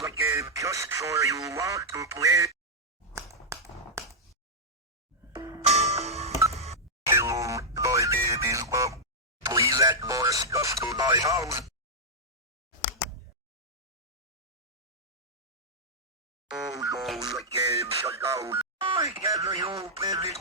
is a game just for you want to play. Hello, my name is Bob. Please add more stuff to my house. Oh no, the game shut down. I can't reopen it.